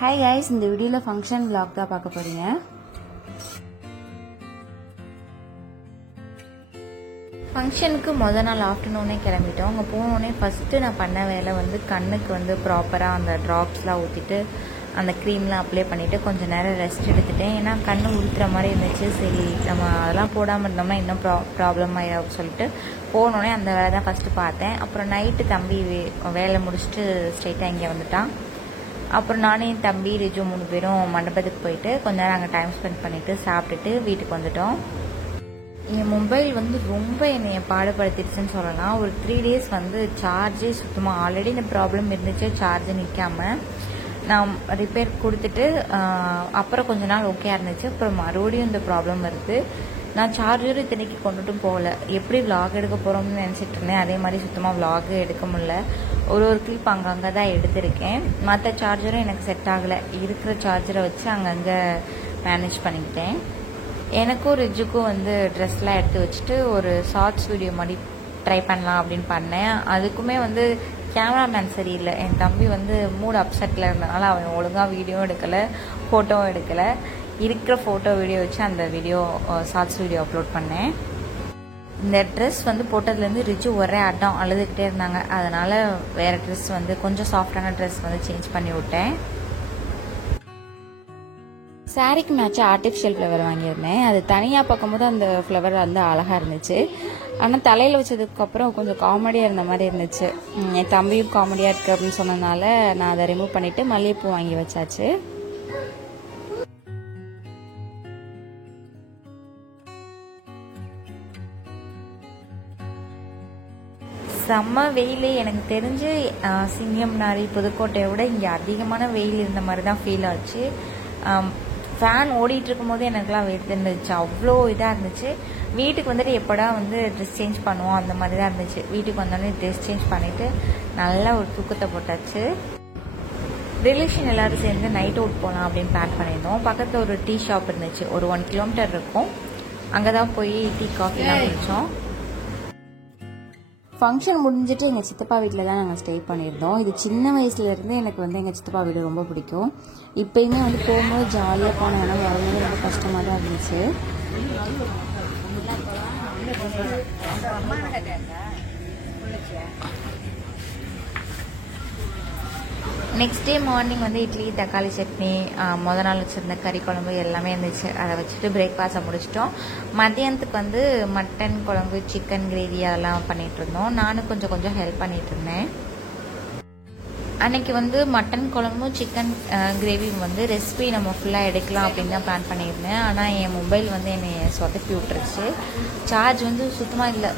Hi guys, இந்த வீடியோவில் function vlog தான் பார்க்க போகிறீங்க. ஃபங்க்ஷனுக்கு மொதல் நாள் ஆஃப்டர்நூனே கிளம்பிட்டோம். அங்கே போனோடனே ஃபஸ்ட்டு நான் பண்ண வேலை வந்து கண்ணுக்கு வந்து ப்ராப்பராக அந்த ட்ராப்ஸ்லாம் ஊற்றிட்டு அந்த க்ரீம்லாம் அப்ளை பண்ணிவிட்டு கொஞ்சம் நேரம் ரெஸ்ட் எடுத்துட்டேன். ஏன்னா கண் உறுத்துற மாதிரி இருந்துச்சு. சரி, நம்ம அதெல்லாம் போடாமல் இருந்தோம்னா இன்னும் ப்ராப்ளம் ஆகிடும் சொல்லிட்டு போனோடனே அந்த வேலை தான் ஃபஸ்ட்டு பார்த்தேன். அப்புறம் நைட்டு தம்பி வேலை முடிச்சுட்டு ஸ்ட்ரெயிட்டாக இங்கே வந்துட்டான். அப்புறம் நானே என் தம்பி ரிஜு 3 பேரும் மண்டபத்துக்கு போயிட்டு கொஞ்ச நேரம் அங்கே டைம் ஸ்பெண்ட் பண்ணிவிட்டு சாப்பிட்டுட்டு வீட்டுக்கு வந்துட்டோம். என் மொபைல் வந்து ரொம்ப என்னை பாடுபடுத்திடுச்சுன்னு சொல்லலாம். ஒரு 3 days வந்து சார்ஜே சுத்தமாக ஆல்ரெடி இந்த ப்ராப்ளம் இருந்துச்சு. சார்ஜ் நிற்காம நான் ரிப்பேர் கொடுத்துட்டு அப்புறம் கொஞ்ச நாள் ஓகே இருந்துச்சு. அப்புறம் மறுபடியும் இந்த ப்ராப்ளம் வருது. நான் சார்ஜரும் இத்தனைக்கு கொண்டுட்டும் போகல. எப்படி விலாக் எடுக்க போகிறோம்னு நினச்சிட்டு இருந்தேன். அதே மாதிரி சுத்தமாக விலாக் எடுக்க முடியல. ஒரு கிளிப் அங்கங்கே தான் எடுத்திருக்கேன். மற்ற சார்ஜரும் எனக்கு செட் ஆகலை. இருக்கிற சார்ஜரை வச்சு அங்கங்கே மேனேஜ் பண்ணிக்கிட்டேன். எனக்கும் ரிஜுக்கும் வந்து ட்ரெஸ்லாம் எடுத்து வச்சுட்டு ஒரு ஷார்ட்ஸ் வீடியோ மாதிரி ட்ரை பண்ணலாம் அப்படின்னு பண்ணேன். அதுக்குமே வந்து கேமராமேன் சரியில்லை. என் தம்பி வந்து மூட் அப்செட்டில் இருந்தனால அவன் ஒழுங்காக வீடியோவும் எடுக்கலை, ஃபோட்டோவும் எடுக்கலை. இருக்கிற ஃபோட்டோ வீடியோ வச்சு அந்த வீடியோ ஷார்ட்ஸ் வீடியோ அப்லோட் பண்ணேன். இந்த ட்ரெஸ் வந்து போட்டதுலேருந்து ரிஜு ஒரே அடம் அழுதுகிட்டே இருந்தாங்க. அதனால் வேறு ட்ரெஸ் வந்து கொஞ்சம் சாஃப்டான ட்ரெஸ் வந்து சேஞ்ச் பண்ணி விட்டேன். சாரிக்கு மேட்ச் ஆர்டிஃபிஷியல் ஃப்ளவர் வாங்கியிருந்தேன். அது தனியாக பார்க்கும்போது அந்த ஃப்ளவர் வந்து அழகாக இருந்துச்சு. ஆனால் தலையில் வச்சதுக்கப்புறம் கொஞ்சம் காமெடியாக இருந்த மாதிரி இருந்துச்சு. என் தம்பியும் காமெடியாக இருக்குது அப்படின்னு சொன்னதுனால நான் அதை ரிமூவ் பண்ணிவிட்டு மல்லிகைப்பூ வாங்கி வச்சாச்சு. செம்ம வெயில். எனக்கு தெரிஞ்சு சிங்கம்னாரி புதுக்கோட்டையை விட இங்கே அதிகமான வெயில் இருந்த மாதிரி தான் ஃபீல் ஆச்சு. ஃபேன் ஓடிட்டு இருக்கும் போது எனக்குலாம் வெயில் இருந்துச்சு. அவ்வளோ இதாக இருந்துச்சு. வீட்டுக்கு வந்துட்டு எப்படா வந்து ட்ரெஸ் சேஞ்ச் பண்ணுவோம் அந்த மாதிரி தான் இருந்துச்சு. வீட்டுக்கு வந்தோடனே ட்ரெஸ் சேஞ்ச் பண்ணிவிட்டு நல்லா ஒரு தூக்கத்தை போட்டாச்சு. ரிலேஷன் எல்லோரும் சேர்ந்து நைட் அவுட் போகலாம் அப்படின்னு பிளான் பண்ணியிருந்தோம். பக்கத்தில் ஒரு டீ ஷாப் இருந்துச்சு. ஒரு 1 kilometer இருக்கும். அங்கே தான் போய் டீ காஃபிலாம் குடித்தோம். ஃபங்க்ஷன் முடிஞ்சிட்டு எங்கள் சித்தப்பா வீட்டில் தான் நாங்கள் ஸ்டே பண்ணியிருந்தோம். இது சின்ன வயசுலேருந்து எனக்கு வந்து எங்கள் சித்தப்பா வீடு ரொம்ப பிடிக்கும். இப்போயுமே வந்து போகும்போது ஜாலியாக போனேன். ஆனால் வரும்போது ரொம்ப கஷ்டமாக தான் இருந்துச்சு. நெக்ஸ்ட் டே மார்னிங் வந்து இட்லி, தக்காளி சட்னி, மொதல் நாள் வச்சுருந்த கறி குழம்பு எல்லாமே இருந்துச்சு. அதை வச்சுட்டு பிரேக்ஃபாஸ்ட்டை முடிச்சிட்டோம். மத்தியானத்துக்கு வந்து மட்டன் குழம்பு, சிக்கன் கிரேவி அதெல்லாம் பண்ணிகிட்டு இருந்தோம். நானும் கொஞ்சம் ஹெல்ப் பண்ணிகிட்டு இருந்தேன். அன்றைக்கி வந்து மட்டன் குழம்பும் சிக்கன் கிரேவி வந்து ரெசிபி நம்ம ஃபுல்லாக எடுக்கலாம் அப்படின்னு தான் பிளான் பண்ணியிருந்தேன். ஆனால் என் மொபைல் வந்து என்னை சொதப்பி விட்டுருச்சு. சார்ஜ் வந்து சுத்தமாக இல்லை.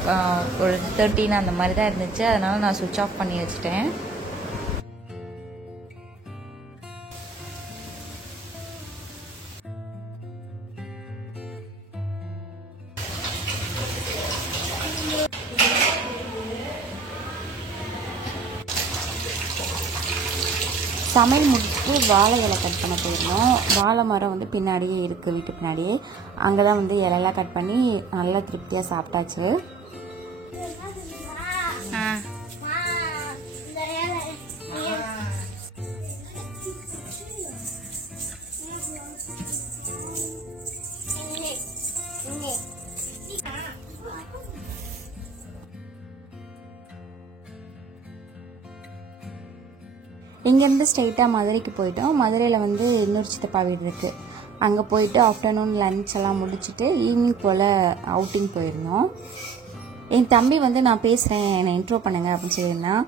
ஒரு 13 அந்த மாதிரி தான் இருந்துச்சு. அதனால் நான் சுவிட்ச் ஆஃப் பண்ணி வச்சுட்டேன். சமையல் முடிச்சுட்டு வாழை இலை கட் பண்ண போயிருந்தோம். வாழை மரம் வந்து பின்னாடியே இருக்குது, வீட்டு பின்னாடியே. அங்கே தான் வந்து இலையெல்லாம் கட் பண்ணி நல்லா திருப்தியாக சாப்பிட்டாச்சு. இங்கேருந்து ஸ்ட்ரெயிட்டாக மதுரைக்கு போயிட்டோம். மதுரையில் வந்து இன்னொரு சித்தப்பா வீடு இருக்குது. அங்கே போயிட்டு ஆஃப்டர்நூன் லன்ச் எல்லாம் முடிச்சுட்டு ஈவினிங் போல் அவுட்டிங் போயிருந்தோம். என் தம்பி வந்து நான் பேசுகிறேன், என்னை இன்ட்ரோ பண்ணுங்க அப்படின்னு சொல்லியிருந்தான்.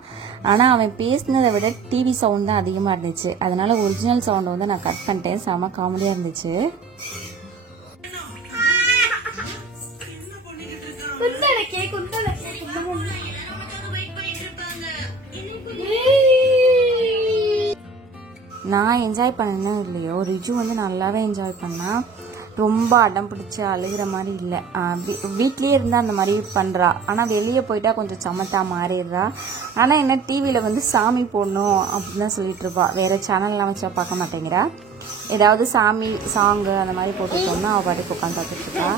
ஆனால் அவன் பேசினதை விட டிவி சவுண்ட் தான் அதிகமாக இருந்துச்சு. அதனால் ஒரிஜினல் சவுண்டை வந்து நான் கட் பண்ணிட்டேன். செம காமெடியாக இருந்துச்சு. நான் என்ஜாய் பண்ணேன்னு இல்லையோ, ரிஜு வந்து நல்லாவே என்ஜாய் பண்ணான். ரொம்ப அடம் பிடிச்சி அழுகிற மாதிரி இல்லை. வீட்லேயே இருந்தால் அந்த மாதிரி பண்ணுறா. ஆனால் வெளியே போயிட்டா கொஞ்சம் சமத்தா மாறிடுறா. ஆனால் என்ன டிவியில் வந்து சாமி போடணும் அப்படின்னு தான் சொல்லிட்டு இருப்பா. வேறு சேனல்லாம் வச்சா பார்க்க மாட்டேங்கிறா. ஏதாவது சாமி சாங்கு அந்த மாதிரி போட்டுட்டோம்னா அவள் பாட்டுக்கு உட்காந்து பார்த்துட்டு இருக்கா.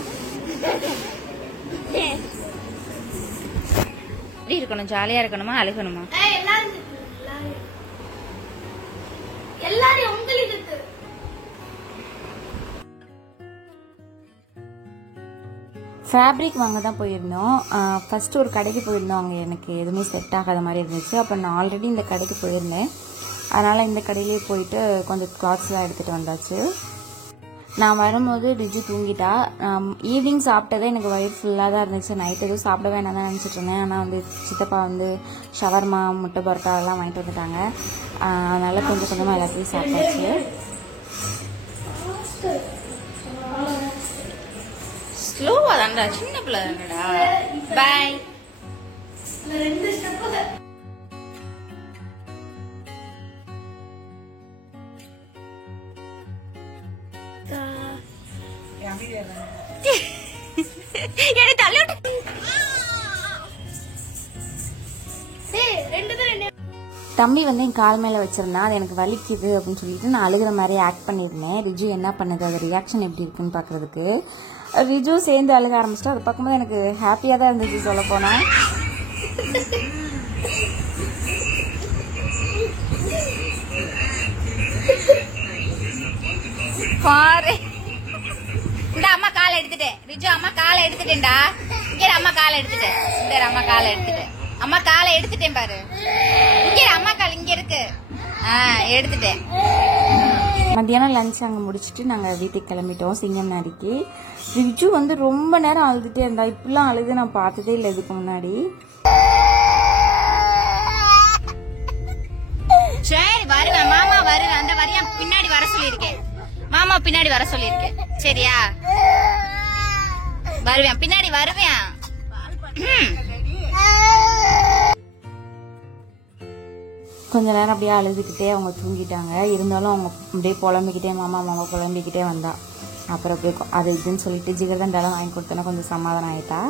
எப்படி இருக்கணும்? ஜாலியாக இருக்கணுமா, அழுகணுமா? எல்லாரும் உங்களுக்கு ஃபேப்ரிக் வாங்க தான் போயிருந்தோம். ஃபஸ்ட்டு ஒரு கடைக்கு போயிருந்தோம். அங்கே எனக்கு எதுவுமே செட் ஆகாத மாதிரி இருந்துச்சு. அப்போ நான் ஆல்ரெடி இந்த கடைக்கு போயிருந்தேன். அதனால் இந்த கடையிலே போயிட்டு கொஞ்சம் கிளாத்ஸ்லாம் எடுத்துகிட்டு வந்தாச்சு. நான் வரும்போது ரிஜு தூங்கிட்டா. ஈவினிங் சாப்பிட்டதே எனக்கு வயிறு ஃபுல்லாக தான் இருந்துச்சு. நைட் எதுவும் சாப்பிட வேணாம் தான் நினச்சிட்டு இருந்தேன். ஆனால் வந்து சித்தப்பா வந்து ஷவர்மா, முட்டை பரோட்டா எல்லாம் வாங்கிட்டு வந்துட்டாங்க. அதனால் கொஞ்சம் கொஞ்சமாக எல்லாத்தையும் சாப்பிட்டாச்சு. ஸ்லோவா தான்டா, சின்ன பிள்ளை தானடா. பை. தம்பி வந்து என் கால் மேலே வச்சிருந்தான். அது எனக்கு வலிக்குது அப்படின்னு சொல்லிட்டு நான் அழுகிற மாதிரி ஆக்ட் பண்ணியிருந்தேன். ரிஜு என்ன பண்ணுது, அது ரியாக்ஷன் எப்படி இருக்குன்னு பார்க்கறதுக்கு. ரிஜு சேர்ந்து அழுக ஆரம்பிச்சிட்டு அதை பார்க்கும்போது எனக்கு ஹாப்பியாக தான் இருந்துச்சு சொல்ல போனா. பாரு, இந்த அம்மா காலை எடுத்துட்டேன். ரிஜு அம்மா காலை எடுத்துட்டேன்டா. இங்கே அம்மா காலை எடுத்துட்டேன். இந்த அம்மா காலை எடுத்துட்டேன். அம்மா காலை எடுத்துட்டேன் பாரு. இங்கே அம்மா கால் இங்க இருக்கு. எடுத்துட்டேன். மத்தியானம் லஞ்ச் அங்கே முடிச்சுட்டு நாங்கள் வீட்டுக்கு கிளம்பிட்டோம் சிங்கம்நாடிக்கு. ரிஜு வந்து ரொம்ப நேரம் அழுதுட்டே இருந்தா. இப்படிலாம் அழுது நான் பார்த்ததே இல்லை இதுக்கு முன்னாடி. சரி வருவேன், மாமா வருவேன். அந்த வரையா பின்னாடி வர சொல்லியிருக்கேன். மாமா பின்னாடி வர சொல்லியிருக்கேன். சரியா, வருவேன், பின்னாடி வருவேன். கொஞ்ச நேரம் அப்படியே அழுதுகிட்டே அவங்க தூங்கிட்டாங்க. இருந்தாலும் அவங்க அப்படியே புலம்பிக்கிட்டே மாமா புலம்பிக்கிட்டே வந்தா. அப்புறம் அப்படியே அது இதுன்னு சொல்லிட்டு ஜிகர்தண்டாலாம் வாங்கி கொடுத்தோன்னா கொஞ்சம் சமாதானம் ஆயிட்டா.